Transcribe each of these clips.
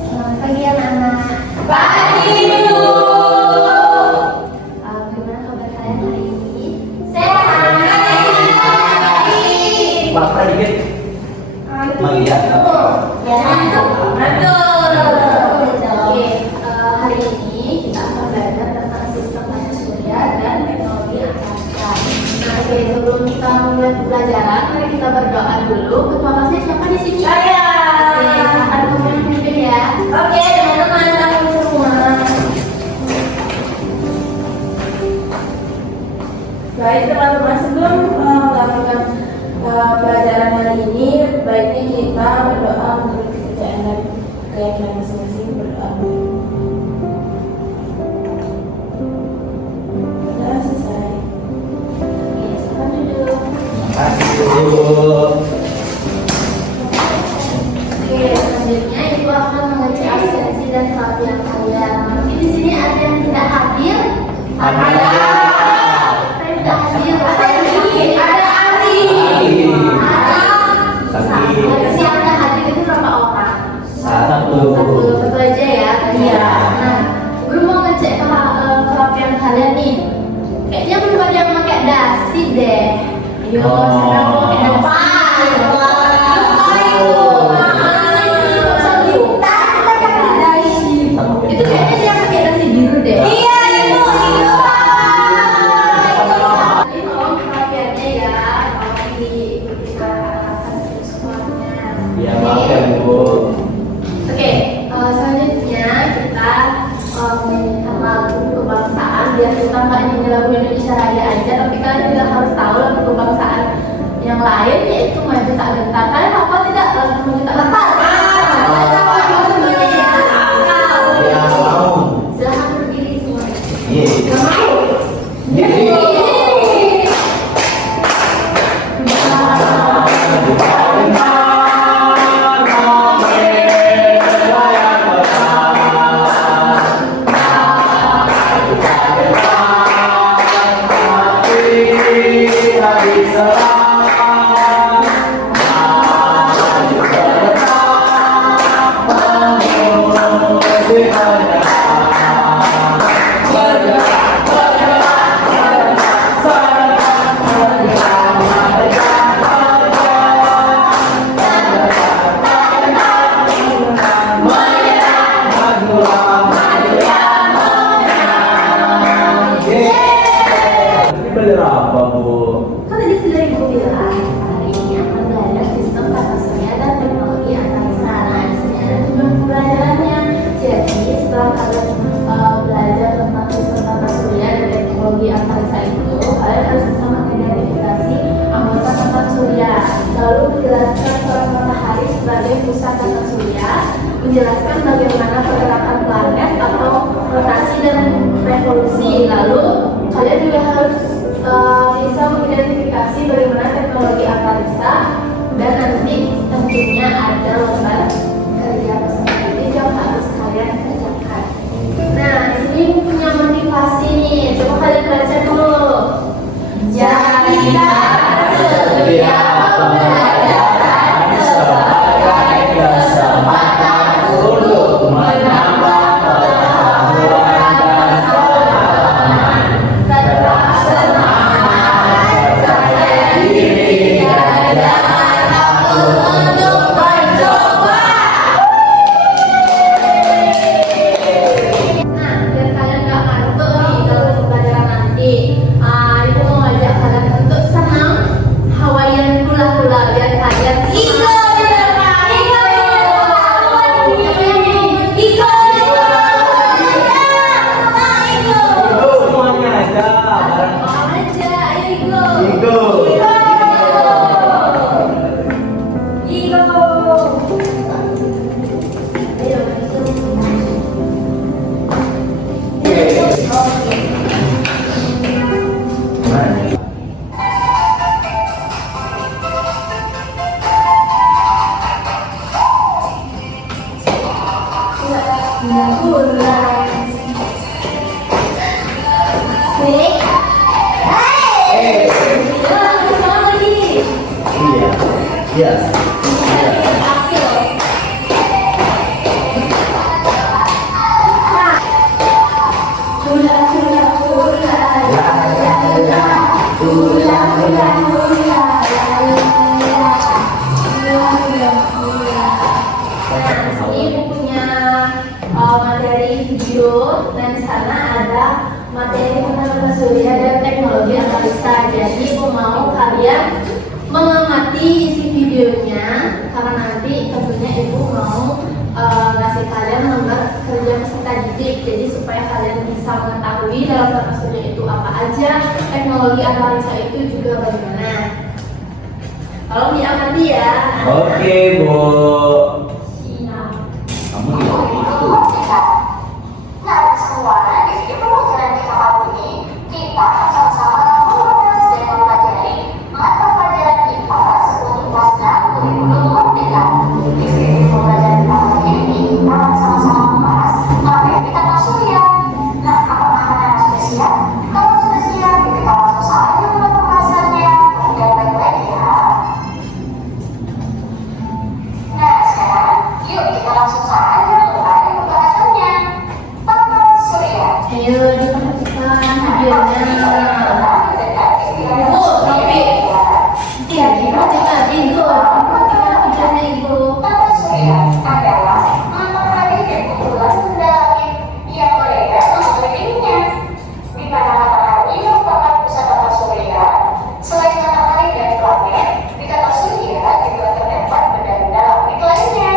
Selamat pagi anak-anak. Pagi, Bu. Gimana kabar kalian hari ini? Sehat. Bapak dikit. Melihat apa? Ya, Betul. Oke, hari ini kita akan belajar tentang sistem tata surya dan teknologi angkasa. Nah, sebelum kita mulai pembelajaran, mari kita berdoa dulu. Ketua kelasnya siapa di sini? Saya. Oke, silakan kamu yang pimpin ya. Oke, teman-teman kamu semua. Baik teman-teman, sebelum melakukan pelajaran hari ini, baiknya kita berdoa untuk kepercayaan dan keyakinan masing-masing. Berdoa. Sudah selesai. Oke, silakan duduk. Kasih dulu. Oke, selanjutnya Ibu akan mengecek absensi dan kelahiran kalian. Mungkin di sini ada yang tidak hadir. Ada. Siapa yang tidak hadir? Ada ini, ada Ari. Ada. Sakit. Di sini ada hadir itu berapa orang? Satu. Satu aja ya. Iya. Nah, Guru mau ngecek kelahiran kalian nih. Kayaknya belum ada yang pakai dasi deh. Ayo, siapa yang mau pakai dasi? Itu kayaknya dia pakai dasi biru deh. Iya, Ibu. Iya. Jadi tolong perhatiannya ya, kalau diikuti arahan sekolahnya. Ya maaf ya Bu. Oke, selanjutnya kita menyanyikan lagu kebangsaan biar kita nggak nyanyi lagu Indonesia Raya aja, tapi kalian juga harus tahu lagu kebangsaan yang lain yaitu Maju Tak Gentar. Kalian apa tidak lagu Maju Tak Gentar? Ya mau. Silahkan berdiri semua. Iya. Yang mau? Ini belajar apa Bu? Kan tadi sudah Ibu bilang hari ini akan belajar sistem tata surya dan teknologi antariksa. Nah, di sini ada tujuan pembelajarannya. Jadi setelah kalian belajar tentang sistem tata surya dan teknologi antariksa itu, kalian harus bisa mengidentifikasi anggota tata surya, lalu menjelaskan peran matahari sebagai pusat tata surya, menjelaskan bagaimana pergerakan planet atau rotasi dan revolusi. Lalu kalian juga harus bisa mengidentifikasi bagaimana teknologi Iya. Iya. Nah, di sini bukunya materi video dan di sana ada materi tentang surya dan teknologi analisa. Jadi aku mau kalian mengamati isi videonya karena nanti tentunya ibu mau ngasih kalian nomor kerja peserta didik. Jadi supaya kalian bisa mengetahui dalam tata surya itu apa aja, teknologi analisa itu juga bagaimana. Tolong diamati ya. Oke, Bu. Siap. Kamu itu. Nah, semua di video pembelajaran kita kali ini, kita akan sama-sama membahas dan mempelajari mata pelajaran IPA sebelum kelas 6 kurikulum merdeka. Di video pembelajaran kita kali ini, kita akan sama-sama membahas materi kita surya. Nah, apakah anak-anak sudah siap? Kalau sudah siap, kita langsung saja mulai pembahasannya. Dan baik-baik ya. Nah, sekarang yuk kita langsung saja mulai pembahasannya. Tata surya. Ayo diperhatikan videonya. Bu, tapi ya diperhatikan ibu. Diperhatikan videonya ibu. tata surya adalah matahari dan bulan dari yang beredar mengelilingnya. Di mana matahari merupakan pusat tata surya, selain matahari dan planet, di tata surya juga terdapat benda-benda langit lainnya.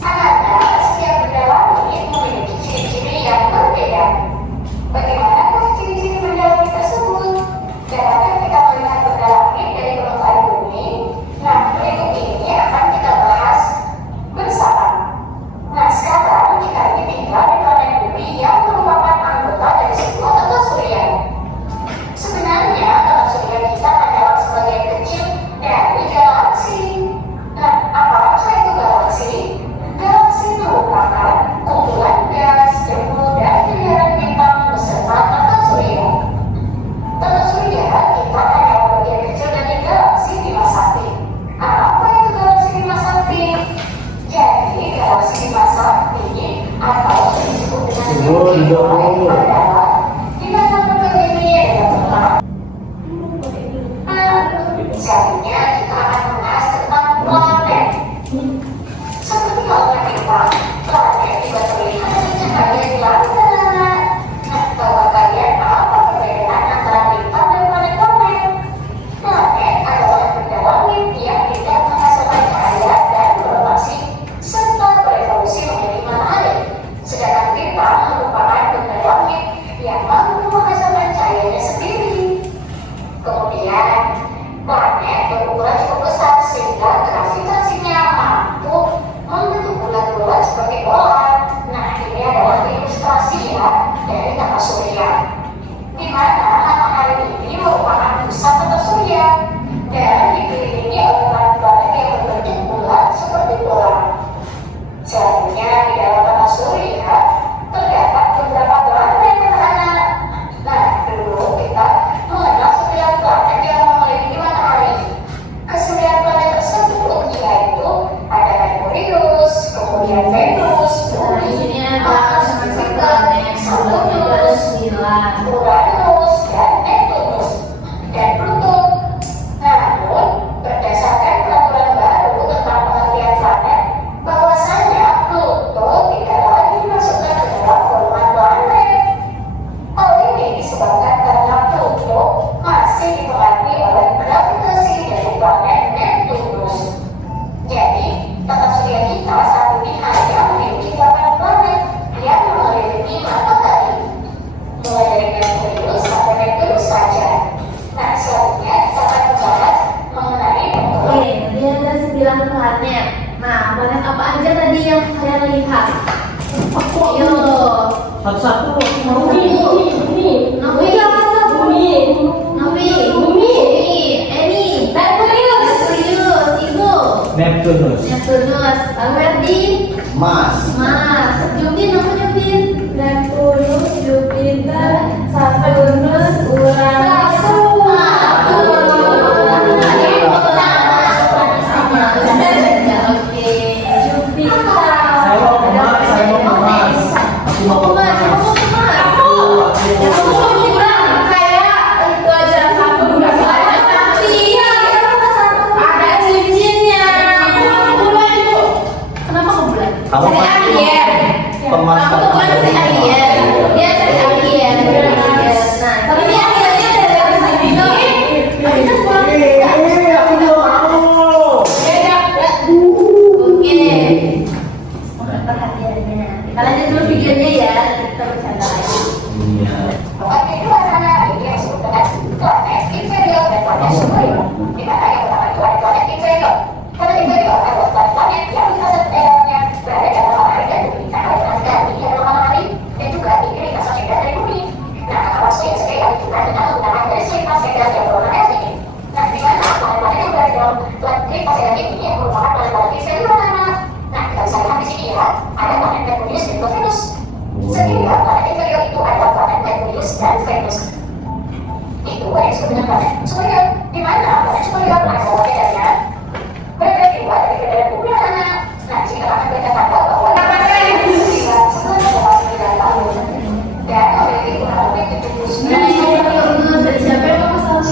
Anak-anak, setiap benda langit memiliki ciri-ciri yang berbeda. Bagaimanakah ciri-ciri benda langit tersebut? Dapatkah kita melihat benda langit dari permukaan bumi? Nah, berikut ini akan kita bahas bersama. Nah, sekarang kita ini tinggal di planet bumi yang merupakan anggota dari sebuah tata surya. Sebenarnya tata surya kita adalah sebagian kecil dari galaksi. Nah, apakah itu galaksi? Galaksi merupakan kumpulan gas, debu, dan miliaran bintang beserta tata surya. Tata surya kita adalah bagian kecil dari galaksi Bima Sakti. Apa itu galaksi Bima Sakti? Jadi galaksi Bima Sakti atau disebut dengan Ibu. adalah di mana bentuk ini adalah tempat. Selanjutnya kita akan membahas tentang planet. Seperti halnya kita, planet juga terlihat dari cahaya yang terang. Nah, tahu kalian apa perbedaan antara bintang dan planet-planet? Planet adalah benda langit yang tidak menghasilkan cahaya dan berotasi serta berevolusi menjadi matahari. Sedangkan bintang merupakan benda langit yang mampu menghasilkan cahayanya sendiri. Kemudian, planet berukuran cukup besar sehingga gravitasinya mampu membentuk bulan-bulan seperti bola. Nah, ini adalah ilustrasi ya dari tata surya. Di mana matahari ini merupakan pusat tata surya dan dikelilingi oleh planet-planet yang berbentuk bulat seperti bola. Selanjutnya di dalam tata surya terdapat beberapa planet anak-anak. Nah, dulu kita mengenal 9 planet yang mengelilingi matahari. Ke-9 planet tersebut yaitu ada Merkurius, kemudian Venus, Nah, di Bumi, sini ada Mars, masing-masing Jupiter, planet. Sebelumnya ada Saturnus, 9. Uranus, dan Neptunus. Dan Pluto Lagi pas lagi ini yang merupakan planet sistem mana? Nah, kita bisa lihat di sini ya, ada planet Merkurius dan juga Venus. Sehingga planet inferior itu ada planet Merkurius dan Venus. Itu yang disebut dengan planet superior. Di mana planet superior ada bedanya? Berbeda dari perbedaan bulan. Nah, jika akan berkata bahwa setelah 9 tahun dan memiliki kurang lebih 79 Nah, ini yang lulus dari siapa yang mau lulus?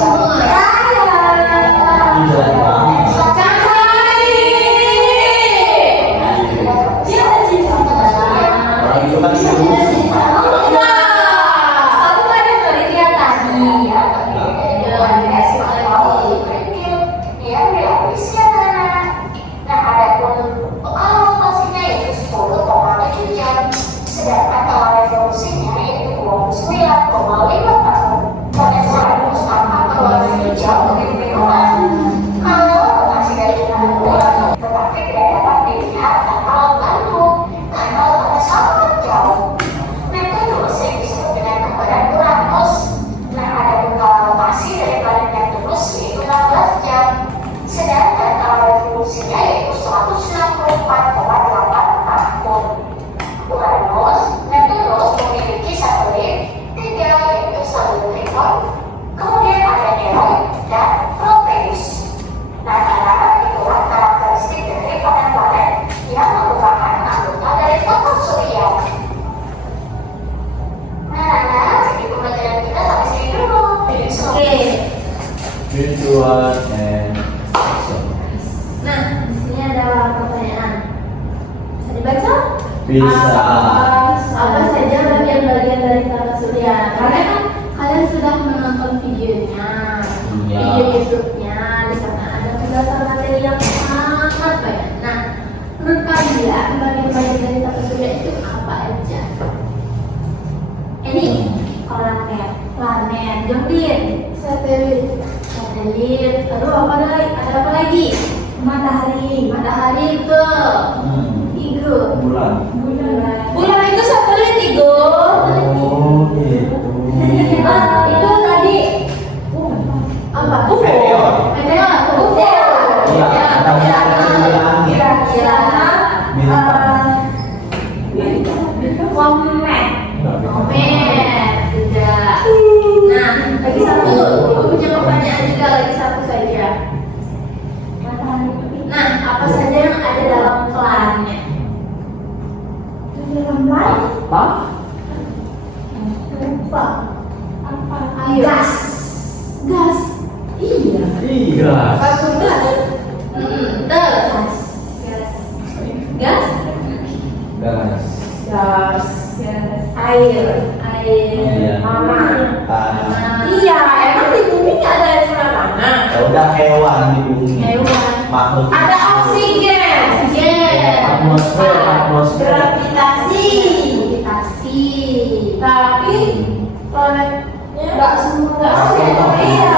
Virtual and action. Nah, di sini ada pertanyaan. Bisa dibaca? Bisa. Apa saja bagian-bagian dari tata surya? Karena kan kalian sudah menonton videonya, Iya. video YouTube-nya. Di sana ada penjelasan materi yang sangat banyak. Nah, menurut kalian bagian-bagian dari tata surya itu apa aja? Ini planet, jongdir, satelit, lalu ada apa lagi? Matahari itu, Igo. Bulan itu satelit, Igo. Oh, gitu. Itu tadi apa? Meteor. UFO. Iya, ada langit. Komet juga. Nah, lagi satu. Ibu punya pertanyaan juga, lagi satu saja. Nah, apa saja yang ada dalam planet? Apa? Ayo. Gas. Iya. Iya. Satu gas. Gas. Gas. Gas. Air. Iya. Tanah. Iya, emang di bumi nggak ada air mana? Ya udah hewan di bumi. Hewan. Makhluk. Ada oksigen. Atmosfer. Gravitasi. Tapi planetnya nggak semua. Iya.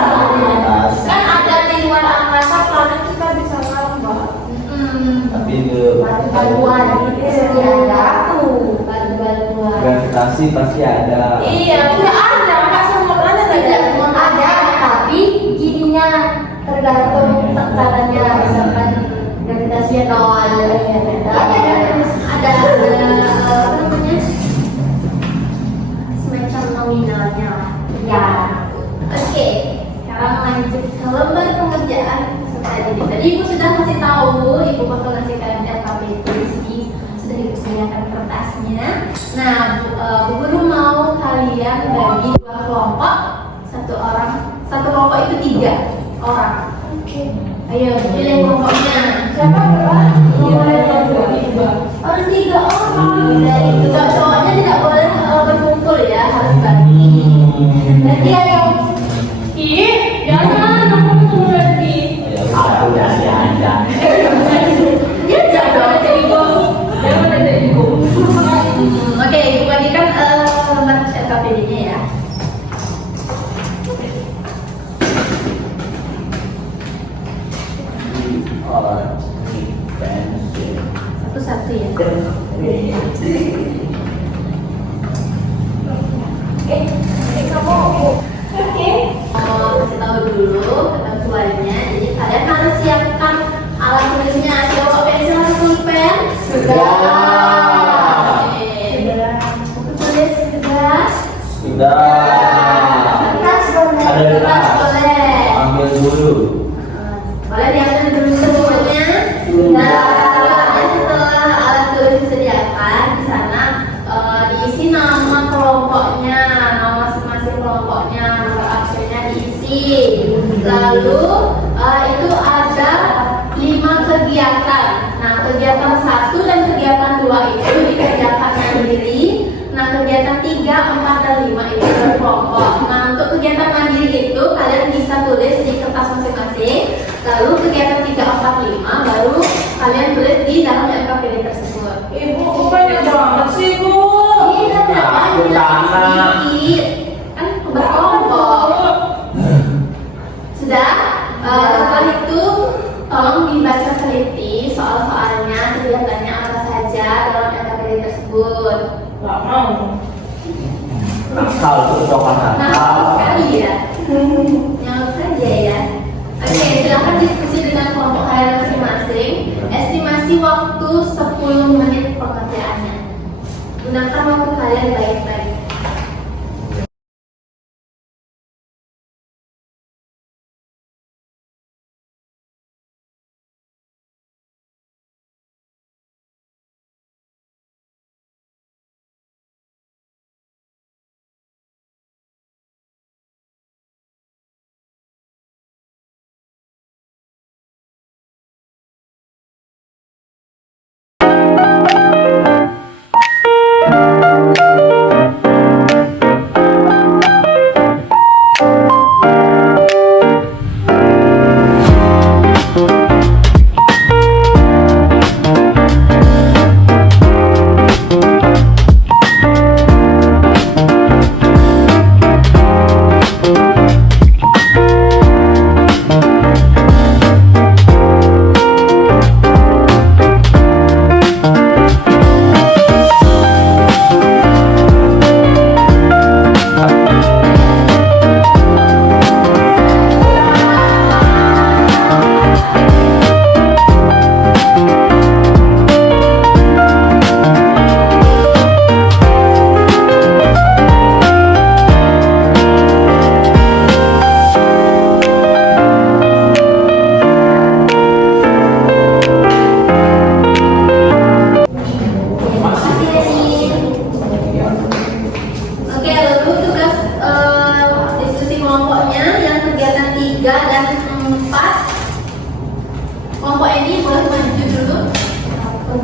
Kan ada di luar angkasa planet kita bisa nambah. Tapi itu Batu-batuan itu ada tuh. Batu-batuan. gravitasi pasti ada. Iya, nggak ada. Nggak semua planet Tidak ada. semua ada, tapi gininya tergantung tekanannya. Misalkan gravitasinya nol, ada apa namanya, semacam nominalnya. Ya, oke. Sekarang lanjut ke lembar pengerjaan peserta didik. Tadi ibu sudah kasih tahu, ibu bakal ngasih kalian KPT di sini. Sudah ibu sediakan kertasnya. Nah, Bu Guru mau kalian bagi dua kelompok, satu kelompok itu 3 orang. Oke. Ayo pilih kelompoknya. Siapa berapa? Harus 3 orang. Dari itu cowoknya tidak boleh berkumpul ya, harus bagi. Nanti ayo. Ih, jangan aku berarti. Ya udah aja. Dia jago Ego. Jangan ada ego. Oke, ibu bagikan lembar KPD-nya ya. Satu-satu ya. Kamu. Oke. Kasih tahu dulu ketentuannya. Jadi kalian harus siapkan alat tulisnya sudah bawa pensil atau pulpen? Sudah. Oke. Buku tulis sudah. Sudah. Kertas boleh. Ada Kertas boleh. Ambil dulu. Boleh diambil dulu semuanya. Sudah. Nah, setelah alat tulis disediakan di sana diisi nama kelompoknya, nama masing-masing kelompoknya, nomor absennya diisi. Lalu itu ada 5 kegiatan. Nah, kegiatan 1 dan kegiatan 2 itu dikerjakan mandiri. Nah, kegiatan 3, 4, dan 5 itu berkelompok. Nah, untuk kegiatan mandiri itu kalian bisa tulis di kertas masing-masing. Lalu kegiatan 3, 4, 5 baru kalian tulis di dalam LKPD tersebut. Ibu, kok banyak banget sih, Bu? Ini kan banyak sedikit. Kan berkelompok. Sudah? Setelah itu tolong dibaca teliti soal-soalnya, kegiatannya apa saja dalam LKPD tersebut. Gak mau. Nakal tuh coba Nah, nakal. sekali ya. Nyaut saja ya. Oke, silakan diskusi dengan kelompok kalian masing-masing. Estimasi waktu 10 menit pengerjaannya. Gunakan waktu kalian baik-baik.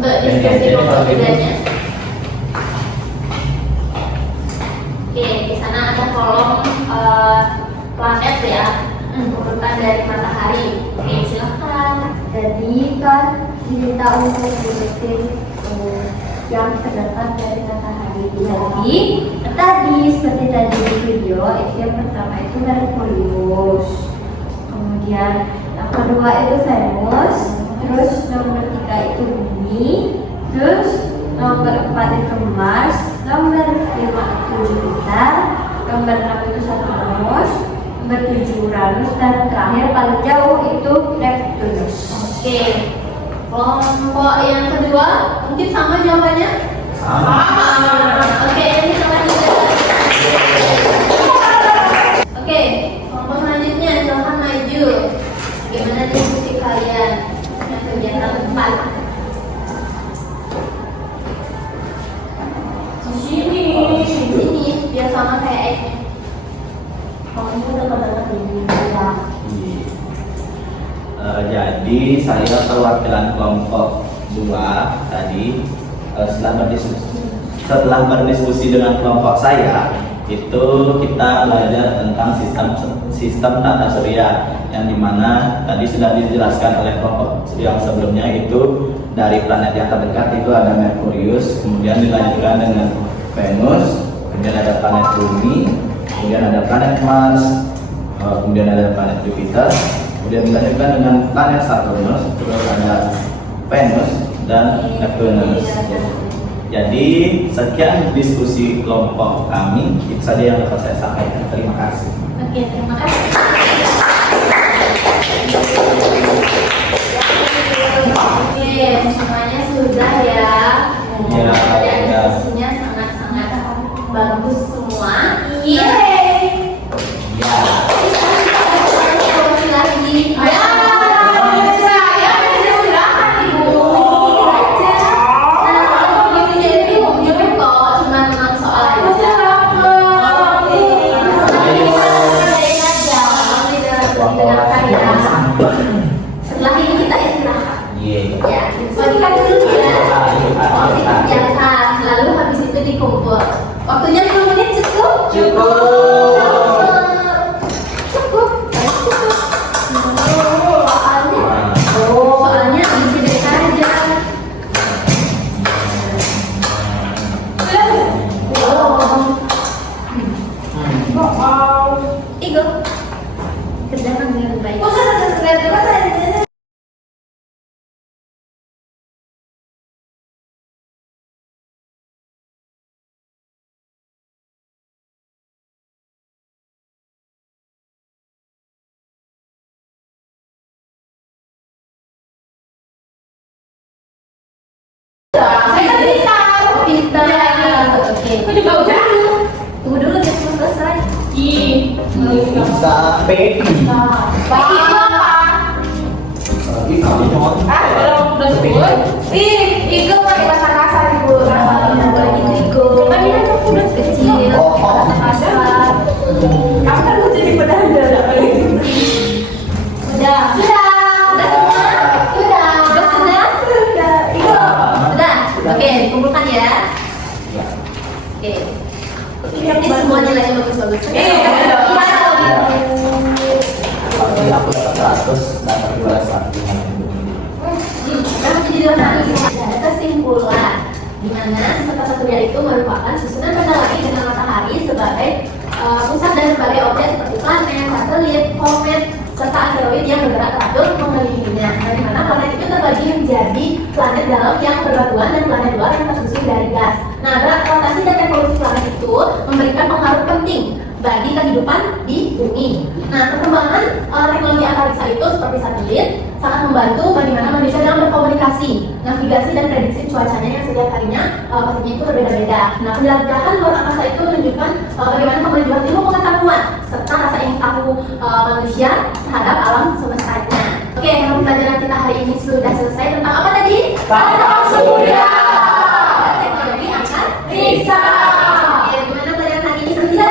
untuk diskusi kelompok bedanya. Oke, di sana ada kolom planet ya, urutan dari matahari. Oke, silakan. Jadi kan diminta untuk dibikin yang terdapat dari matahari. Jadi tadi seperti tadi di video itu yang pertama itu Merkurius, kemudian yang kedua itu Venus, terus nomor 3 itu Bumi, terus nomor 4 itu Mars, nomor 5 itu Jupiter, nomor 6 itu Saturnus, nomor 7 Uranus, dan terakhir paling jauh itu Neptunus. Oke, kelompok yang kedua mungkin sama jawabannya. Sama. Oke, ini selanjutnya. Oke, kelompok selanjutnya silahkan maju. Gimana diskusi kalian yang kegiatan 4? Di Sini biar sama kayak Eka. Kamu dekat-dekat ini. Jadi saya perwakilan kelompok 2 tadi setelah berdiskusi dengan kelompok saya itu kita belajar tentang sistem tata surya yang dimana tadi sudah dijelaskan oleh kelompok yang sebelumnya itu dari planet yang terdekat itu ada Merkurius, kemudian dilanjutkan dengan Venus, kemudian ada planet Bumi, kemudian ada planet Mars, kemudian ada planet Jupiter, kemudian dilanjutkan dengan planet Saturnus, terus ada Venus dan Neptunus. Jadi sekian diskusi kelompok kami, itu saja yang dapat saya sampaikan. Terima kasih. Oke, terima kasih. kerjakan dengan baik. Saya pintar. Pintar. Oke. Aku juga udah. Tunggu dulu biar semua selesai. Ih, Sampai lagi kali nyot. kalau udah sebut. Igo pakai bahasa kasar ibu. Boleh gitu Iko. Kan ini kan aku udah kecil. Rasa kasar. Aku kan mau jadi pedanda. Sudah. Sudah semua. Sudah. Iko. Sudah. Oke, dikumpulkan ya. Oke. Ini semua nilainya bagus-bagus. Tapi aku dapat 100 dan kedua satu. Nah, jadi ada kesimpulan di mana sistem tata surya itu merupakan susunan benda langit dengan matahari sebagai pusat dan sebagai objek seperti planet, satelit, komet, serta asteroid yang bergerak teratur mengelilinginya. Nah, di mana planet itu terbagi menjadi planet dalam yang berbatuan dan planet luar yang tersusun dari gas. Nah, gerak rotasi dan evolusi planet itu memberikan pengaruh penting bagi kehidupan di bumi. Nah, perkembangan teknologi antariksa itu seperti satelit sangat membantu bagaimana manusia dalam berkomunikasi, navigasi dan prediksi cuacanya yang setiap harinya pastinya itu berbeda-beda. Nah, penjelajahan luar angkasa itu menunjukkan bagaimana kemajuan ilmu pengetahuan serta rasa ingin tahu manusia terhadap alam semestanya. Oke, kalau pelajaran kita hari ini sudah selesai tentang apa tadi? Tata surya. Dan teknologi antariksa. Oke, gimana pelajaran hari ini selesai?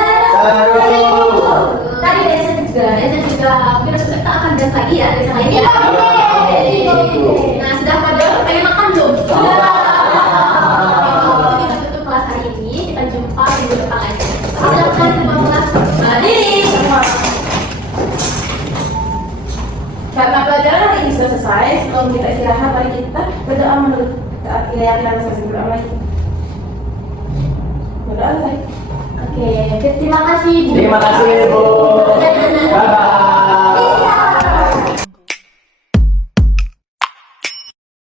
Tadi Desa juga mungkin besok kita akan dance lagi ya, dance lagi ya. Nah, sudah pada pengen makan belum? Sudah. Kita tutup kelas hari ini, kita jumpa minggu depan lagi. Silakan ke kelas diri. Karena pelajaran hari ini sudah selesai, sebelum kita istirahat, mari kita berdoa menurut keyakinan masing-masing. Berdoa lagi. Berdoa lagi. Oke, terima kasih Bu. Terima kasih Bu.